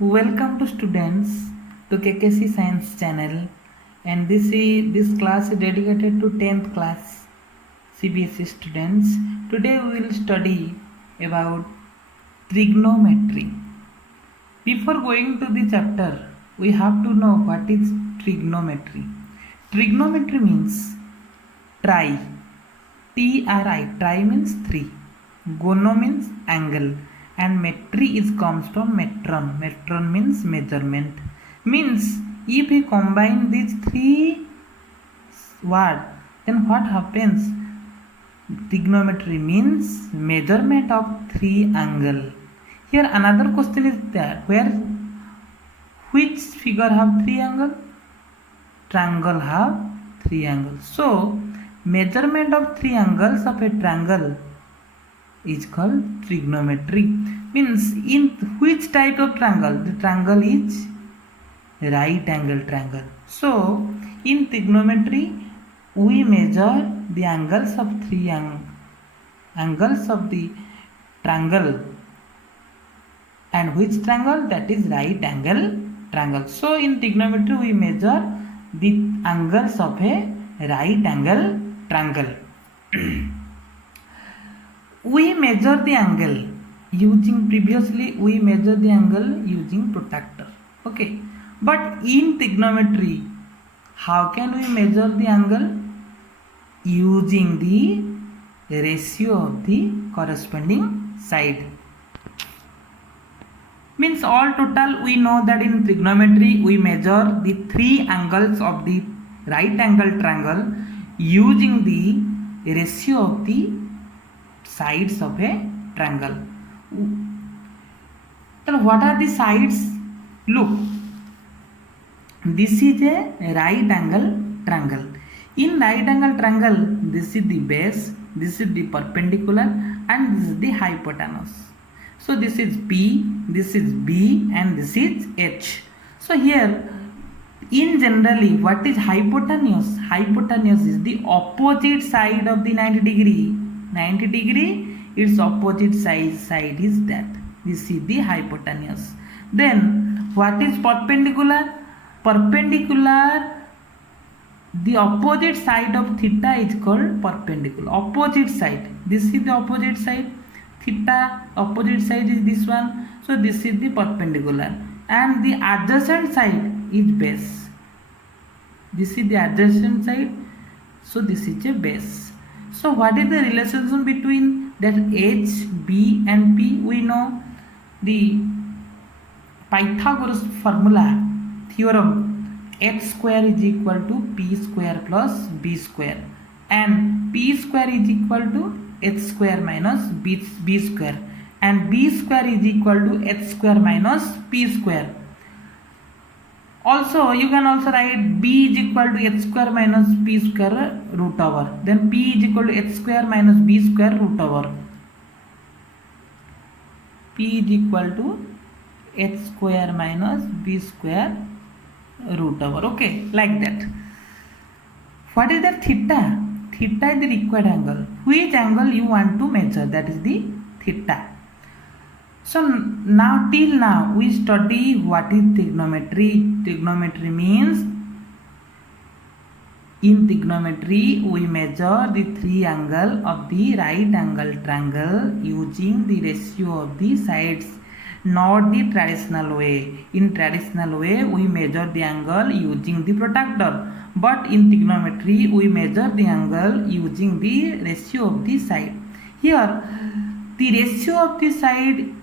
Welcome to students to KKC Science channel, and this class is dedicated to 10th class CBSE students. Today we will study about trigonometry. Before going to the chapter, we have to know what is trigonometry. Trigonometry means tri. Tri. Tri means three. Gono means angle. And metry comes from metron. Metron means measurement. Means if we combine these three words, then what happens? Trigonometry means measurement of three angle. Here another question is that which figure have three angle? Triangle have three angles. So measurement of three angles of a triangle is called trigonometry. Means in which type of triangle? The triangle is right angle triangle. So in trigonometry we measure the angles of three angles of the triangle. And which triangle? That is right angle triangle. So in trigonometry we measure the angles of a right angle triangle. We measure the angle using we measure the angle using protractor. Okay, but in trigonometry how can we measure the angle? Using the ratio of the corresponding side. Means all total we know that in trigonometry we measure the three angles of the right angle triangle using the ratio of the sides of a triangle. Then what are the sides? Look, this is a right angle triangle. In right angle triangle, this is the base, this is the perpendicular, and this is the hypotenuse. So this is P, this is B, and this is H. So here in generally what is hypotenuse? Hypotenuse is the opposite side of the 90 degree. 90 degree, its opposite side is that. This is the hypotenuse. Then what is perpendicular? Perpendicular, the opposite side of theta is called perpendicular. Opposite side, this is the opposite side. Theta opposite side is this one. So this is the perpendicular, and the adjacent side is base. This is the adjacent side, so this is a base. So what is the relationship between that H, B and P? We know the Pythagoras formula theorem, H square is equal to P square plus B square, and P square is equal to H square minus B square, and B square is equal to H square minus P square. Also you can also write B is equal to H square minus P square root over. Then P is equal to H square minus B square root over. P is equal to H square minus B square root over. Okay, like that. What is the theta? Theta is the required angle. Which angle you want to measure? That is the theta. So now till now we study what is trigonometry. Trigonometry means in trigonometry we measure the three angle of the right angle triangle using the ratio of the sides, not the traditional way. In traditional way we measure the angle using the protractor, but in trigonometry we measure the angle using the ratio of the side. Here the ratio of the side,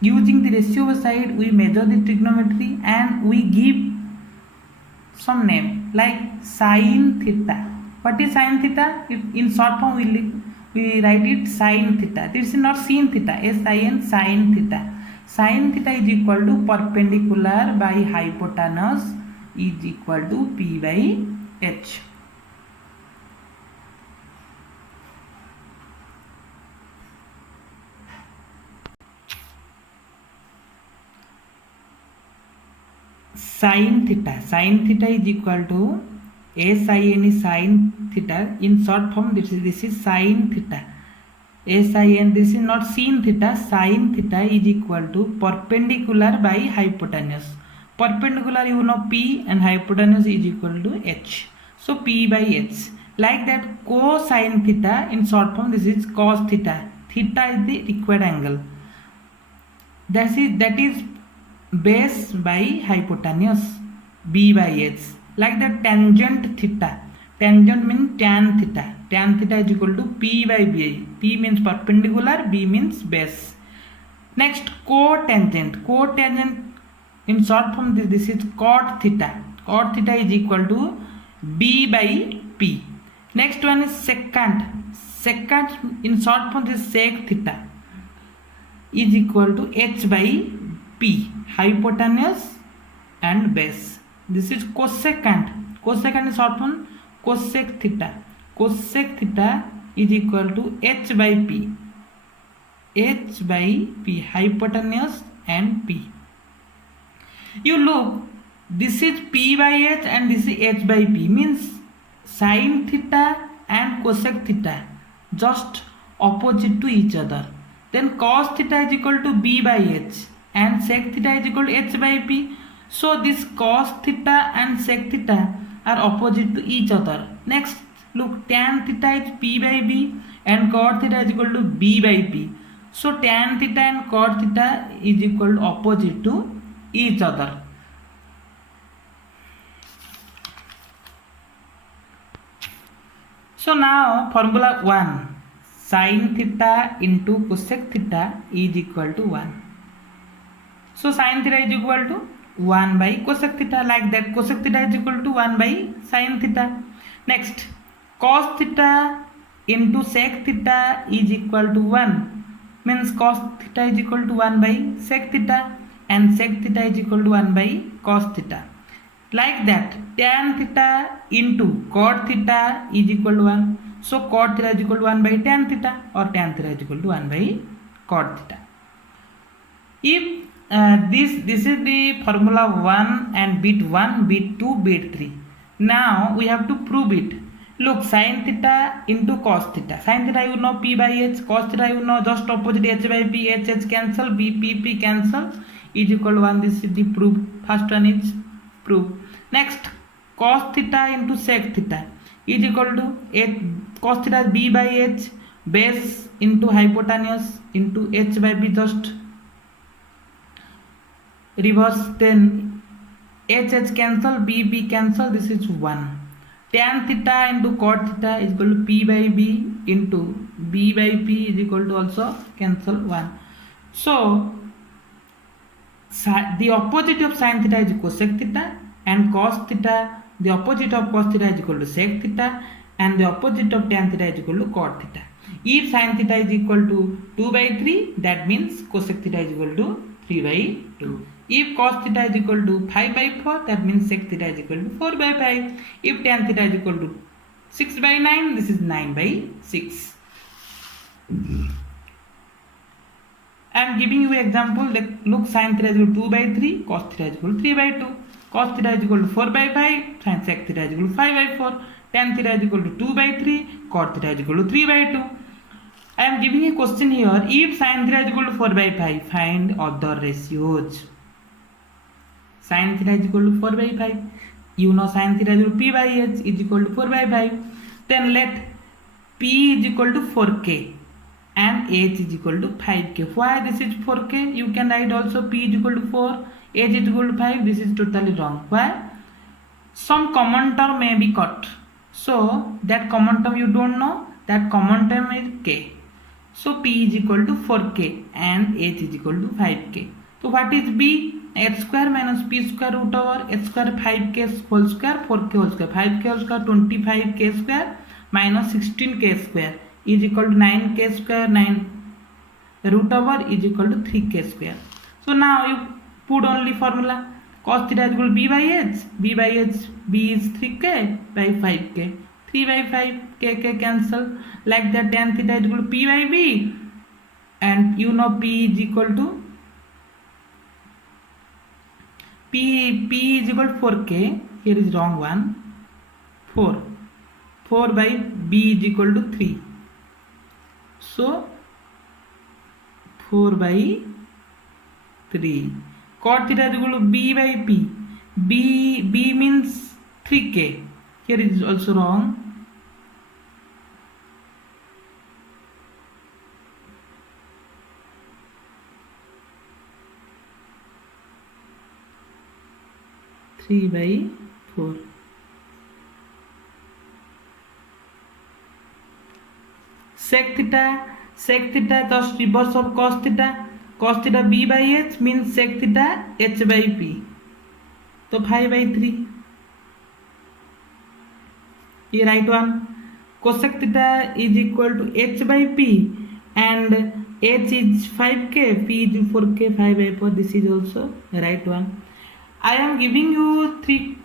using the ratio of side we measure the trigonometry, and we give some name like sin theta. What is sin theta? In short form we write it sin theta. This is not sin theta, sin theta. Sin theta is equal to perpendicular by hypotenuse is equal to P by H. Sin theta is equal to sin is sin theta. In short form this is sin theta. sin, this is not sin theta, sin theta is equal to perpendicular by hypotenuse. Perpendicular you know P and hypotenuse is equal to H. So P by H. Like that cosine theta in short form this is cos theta. Theta is the required angle. That is base by hypotenuse B by H. Like that tangent theta. Tangent means tan theta. Tan theta is equal to P by B. P means perpendicular, B means base. Next cotangent. Cotangent in short form this is cot theta. Cot theta is equal to B by P. Next one is secant. Secant in short form this is sec theta is equal to H by P. Hypotenuse and base. This is cosecant. Cosecant in short form cosec theta. Cosec theta is equal to H by P. H by P. Hypotenuse and P. You look, this is P by H and this is H by P. Means sin theta and cosec theta just opposite to each other. Then cos theta is equal to B by H and sec theta is equal to H by P. So this cos theta and sec theta are opposite to each other. Next look, tan theta is P by B and cot theta is equal to B by P. So tan theta and cot theta is equal to opposite to each other. So now formula 1, sin theta into cosec theta is equal to 1. So sin theta is equal to 1 by cosec theta, like that cosec theta is equal to 1 by sin theta. Next cos theta into sec theta is equal to 1, means cos theta is equal to 1 by sec theta and sec theta is equal to 1 by cos theta. Like that tan theta into cot theta is equal to 1. So cot theta is equal to 1 by tan theta or tan theta is equal to 1 by cot theta. If this is the formula 1 and bit 1, bit 2, bit 3. Now we have to prove it. Look, sin theta into cos theta. Sin theta you know P by H, cos theta you know just opposite H by P, H cancel, P cancel is equal to 1. This is the proof. First one is proof. Next cos theta into sec theta is equal to H, cos theta is B by H, base into hypotenuse into H by P, just reverse, then H cancel, B cancel, this is 1. Tan theta into cot theta is equal to P by B into B by P is equal to also cancel 1. So the opposite of sin theta is cosec theta and cos theta, the opposite of cos theta is equal to sec theta and the opposite of tan theta is equal to cot theta. If sin theta is equal to 2 by 3, that means cosec theta is equal to 3 by 2. If cos theta is equal to 5 by 4, that means sec theta is equal to 4 by 5. If tan theta is equal to 6 by 9, this is 9 by 6. I am giving you an example. Look, sin theta is equal to 2 by 3, cos theta is equal to 3 by 2, cos theta is equal to 4 by 5, sin sec theta is equal to 5 by 4, tan theta is equal to 2 by 3, cot theta is equal to 3 by 2. I am giving a question here. If sin theta is equal to 4 by 5, find other ratios. Sin theta is equal to 4 by 5. You know sin theta is equal to P by H is equal to 4 by 5. Then let P is equal to 4K and H is equal to 5K. Why this is 4K? You can write also P is equal to 4, H is equal to 5. This is totally wrong. Why? Some common term may be cut. So that common term you don't know. That common term is K. So P is equal to 4K and H is equal to 5K. So what is B? H square minus P square root over H square 5K whole square 4K whole square. 5K whole square 25K square minus 16K square is equal to 9K square 9 root over is equal to 3K square. So now you put only formula. Cos theta is equal to B by H. B by H, B is 3K by 5K. 3 by 5, K cancel. Like that tan theta is equal to P by B. And you know P is equal to P is equal to 4K. Here is wrong one. 4 by B is equal to 3. So 4 by 3. Cot theta is equal to b by p. B means 3k. Here it is also wrong. Three by 4. Sec theta thus reverse of cos theta. Cos theta b by h means sec theta h by p. So 5 by 3. ये right one. Cosec theta is equal to h by p and h is 5k, p is 4k, 5 by 4. This is also right one. I am giving you 3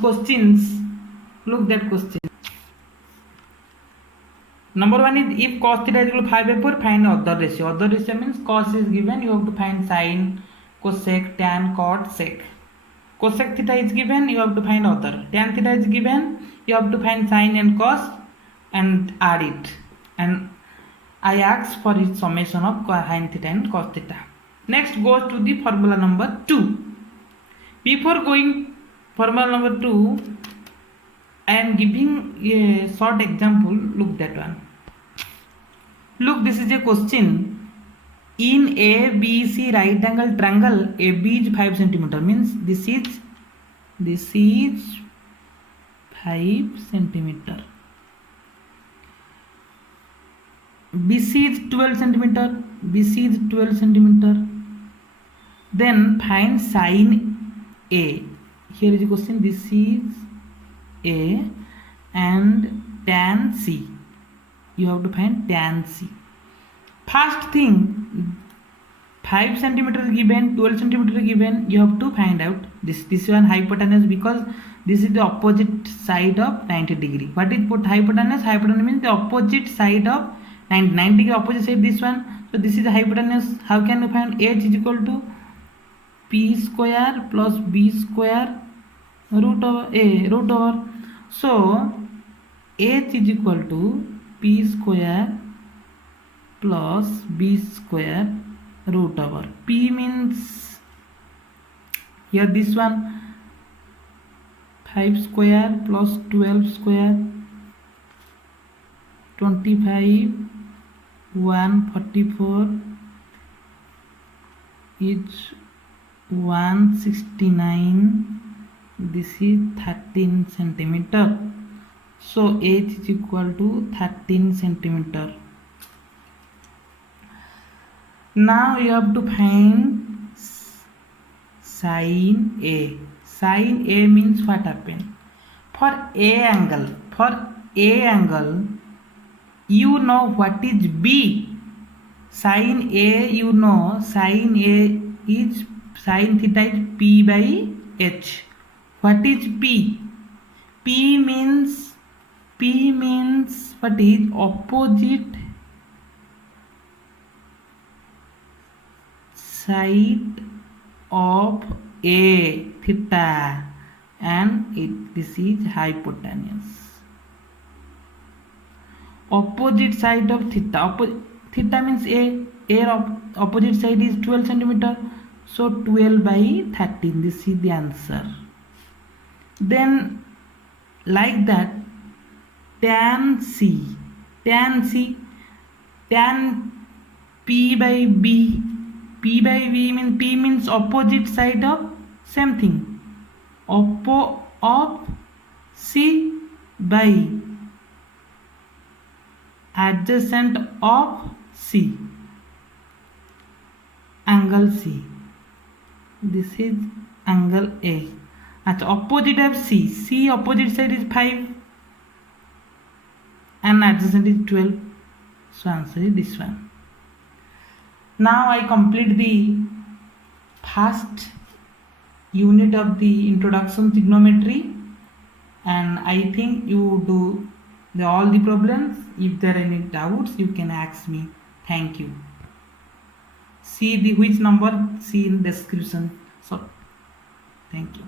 questions. Look that question. Number 1 is if cos theta is equal to 5 by 4, find other ratio. Other ratio means cos is given, you have to find sin, cosec, tan, cot, sec. Cosec theta is given, you have to find other. Tan theta is given, you have to find sin and cos and add it. And I ask for its summation of sin theta and cos theta. Next goes to the formula number 2. Before going formula number 2, I am giving a short example. Look that one. Look, this is a question. In ABC right angle triangle, AB is 5 centimeter. Means this is 5 centimeter. BC is 12 centimeter. BC is 12 centimeter. Then find sin A. Here is the question. This is A and tan C. You have to find tan C. First thing, 5 centimeter is given, 12 centimeter is given. You have to find out this one hypotenuse, because this is the opposite side of 90 degree. What is hypotenuse? Hypotenuse means the opposite side of 90 degree opposite side, this one. So this is the hypotenuse. How can you find? H is equal to p square plus b square root over. So h is equal to p square plus b square root over. P means here this one 5 square plus 12 square 25 144 is 169. This is 13 centimeter. So h is equal to 13 centimeter. Now you have to find sin A. Sin A means what happened? For A angle, you know what is B. Sin A, you know sin A is sin theta is P by H. What is P? P means what is opposite side of A, theta, and this is hypotenuse. Opposite side of theta. Theta means A opposite side is 12 centimeter. So 12 by 13. This is the answer. Then like that, tan P by B. P by B means P means opposite side of same thing. Oppo of C by adjacent of C. Angle C. This is angle A. At opposite of C. C opposite side is 5 and adjacent is 12. So answer is this one. Now I complete the first unit of the introduction trigonometry, and I think you do all the problems. If there are any doubts, you can ask me. Thank you. See which number, see in description. So thank you.